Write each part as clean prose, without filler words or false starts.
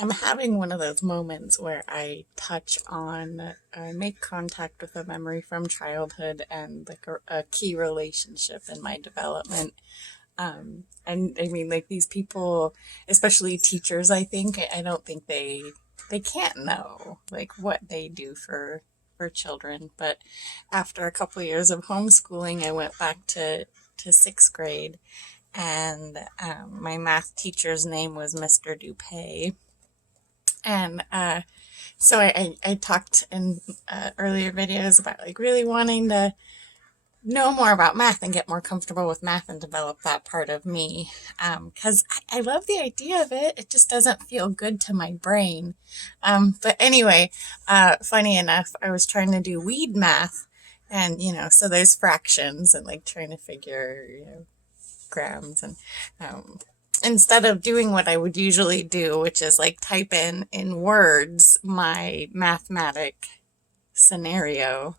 I'm having one of those moments where I touch on, I make contact with a memory from childhood and like a key relationship in my development. And I mean, like these people, especially teachers, I think, I don't think they can't know like what they do for children. But after a couple of years of homeschooling, I went back to sixth grade, and my math teacher's name was Mr. Dupay. And so I talked in earlier videos about like really wanting to know more about math and get more comfortable with math and develop that part of me. Because I love the idea of it. It just doesn't feel good to my brain. But anyway, funny enough, I was trying to do weed math. And, so there's fractions and like trying to figure, grams. And instead of doing what I would usually do, which is like type in words my mathematic scenario,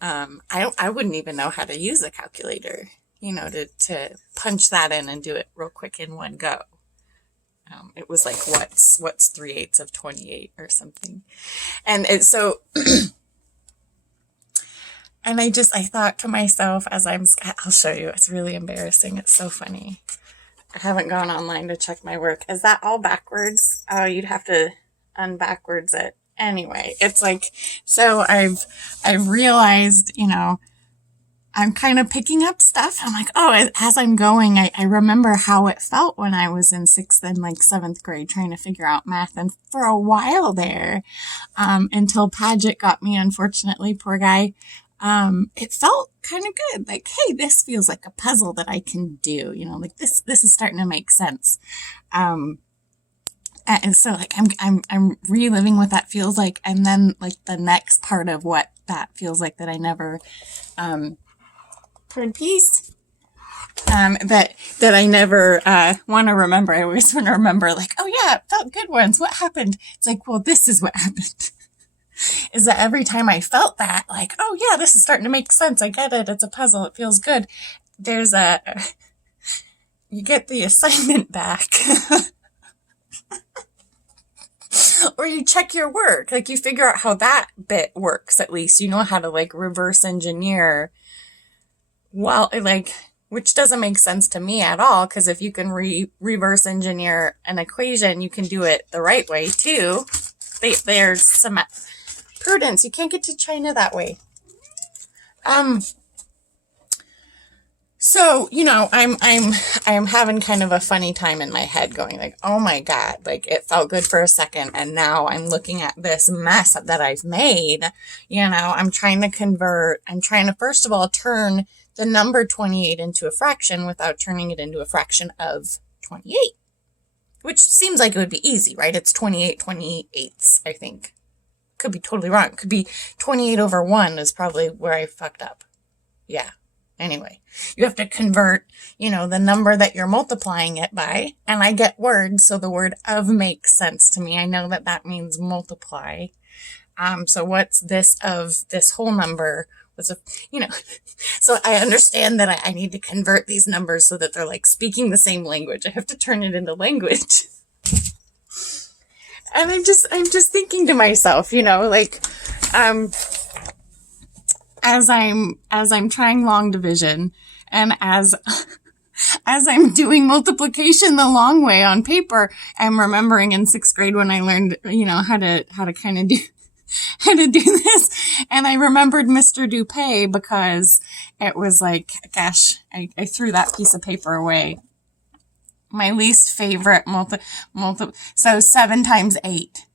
I wouldn't even know how to use a calculator, to punch that in and do it real quick in one go. It was like, what's 3/8 of 28 or something. And it's so, and I thought to myself I'll show you, it's really embarrassing. It's so funny. I haven't gone online to check my work. Is that all backwards? Oh, you'd have to unbackwards it. Anyway, it's like, so I've realized, I'm kind of picking up stuff. I'm like, oh, as I'm going, I remember how it felt when I was in sixth and like seventh grade trying to figure out math. And for a while there, until Paget got me, unfortunately, poor guy, it felt kind of good. Like, hey, this feels like a puzzle that I can do, like this is starting to make sense. And so like I'm reliving what that feels like, and then like the next part of what that feels like that I never heard peace that I never want to remember. I always want to remember like, oh yeah, it felt good once. What happened? It's like, well, this is what happened. Is that every time I felt that, like, oh yeah, this is starting to make sense. I get it. It's a puzzle. It feels good. You get the assignment back. Or you check your work, like you figure out how that bit works. At least you know how to like reverse engineer. Well, like, which doesn't make sense to me at all, because if you can reverse engineer an equation, you can do it the right way too. There's some prudence. You can't get to China that way. So, I'm having kind of a funny time in my head going like, oh my God, like it felt good for a second. And now I'm looking at this mess that I've made. I'm trying to, first of all, turn the number 28 into a fraction without turning it into a fraction of 28, which seems like it would be easy, right? It's 28/28, I think. Could be totally wrong. Could be 28/1 is probably where I fucked up. Yeah. Anyway, you have to convert, the number that you're multiplying it by, and I get words, so the word of makes sense to me. I know that means multiply. So what's this of this whole number was so I understand that I need to convert these numbers so that they're like speaking the same language. I have to turn it into language. And I'm just thinking to myself, as I'm trying long division, and as I'm doing multiplication the long way on paper, I'm remembering in sixth grade when I learned, how to kind of do how to do this. And I remembered Mr. Dupay because it was like, gosh, I threw that piece of paper away. My least favorite so 7 times 8.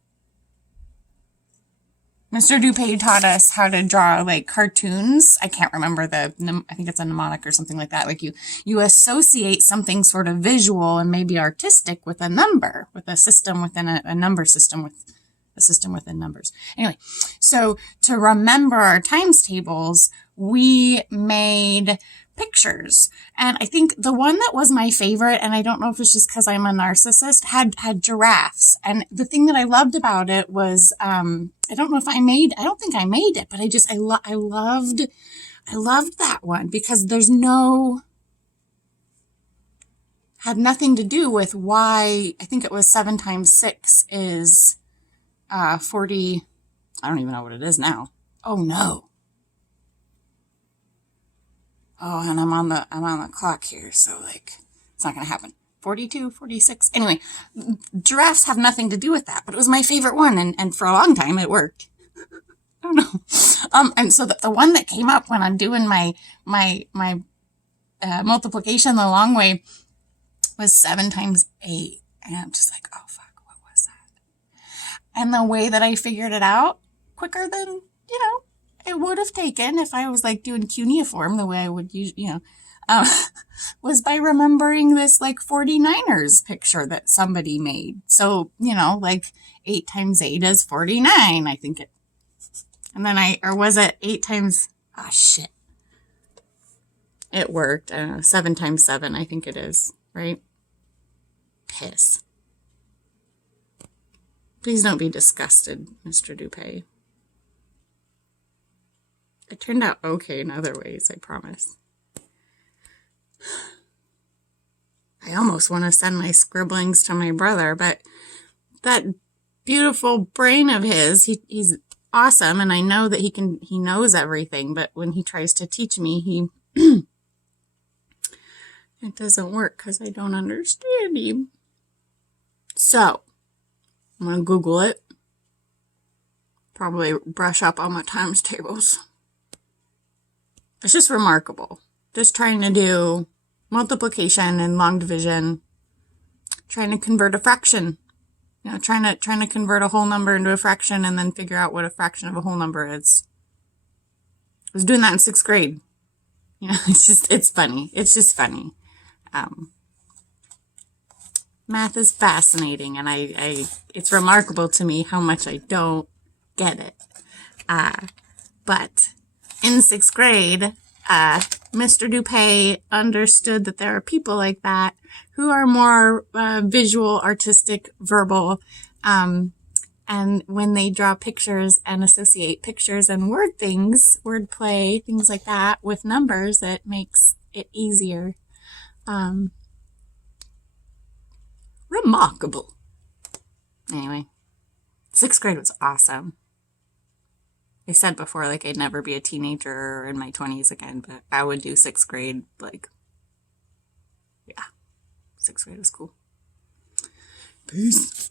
Mr. Dupay taught us how to draw like cartoons. I can't remember I think it's a mnemonic or something like that. Like you associate something sort of visual and maybe artistic with a number, with a system within a number system, with a system within numbers. Anyway, so to remember our times tables, we made pictures. And I think the one that was my favorite, and I don't know if it's just because I'm a narcissist, had giraffes. And the thing that I loved about it was, I don't think I made it, but I loved that one because there's no had nothing to do with why. I think it was 7 times 6 is 40. I don't even know what it is now. Oh no. Oh, and I'm on the clock here, so like it's not gonna happen. 42, 46. Anyway, giraffes have nothing to do with that, but it was my favorite one, and for a long time it worked. I don't know. And so the one that came up when I'm doing my multiplication the long way was 7 times 8. And I'm just like, oh fuck, what was that? And the way that I figured it out quicker than, it would have taken if I was like doing cuneiform the way I would use, was by remembering this like 49ers picture that somebody made. So, like 8 times 8 is 49, I think it. And then or was it 8 times, oh shit. It worked. I don't know, 7 times 7, I think it is, right? Piss. Please don't be disgusted, Mr. Dupay. It turned out okay in other ways, I promise. I almost want to send my scribblings to my brother, but that beautiful brain of his, he's awesome, and I know that he knows everything, but when he tries to teach me, it doesn't work because I don't understand him. So, I'm going to Google it. Probably brush up on my times tables. It's just remarkable. Just trying to do multiplication and long division, trying to convert a fraction. Trying to convert a whole number into a fraction and then figure out what a fraction of a whole number is. I was doing that in 6th grade. It's funny. It's just funny. Math is fascinating, and it's remarkable to me how much I don't get it. But in 6th grade, Mr. Dupay understood that there are people like that who are more visual, artistic, verbal, and when they draw pictures and associate pictures and word play, things like that with numbers, it makes it easier. Remarkable. Anyway, 6th grade was awesome. I said before, like, I'd never be a teenager in my 20s again, but I would do 6th grade, like, yeah. 6th grade was cool. Peace.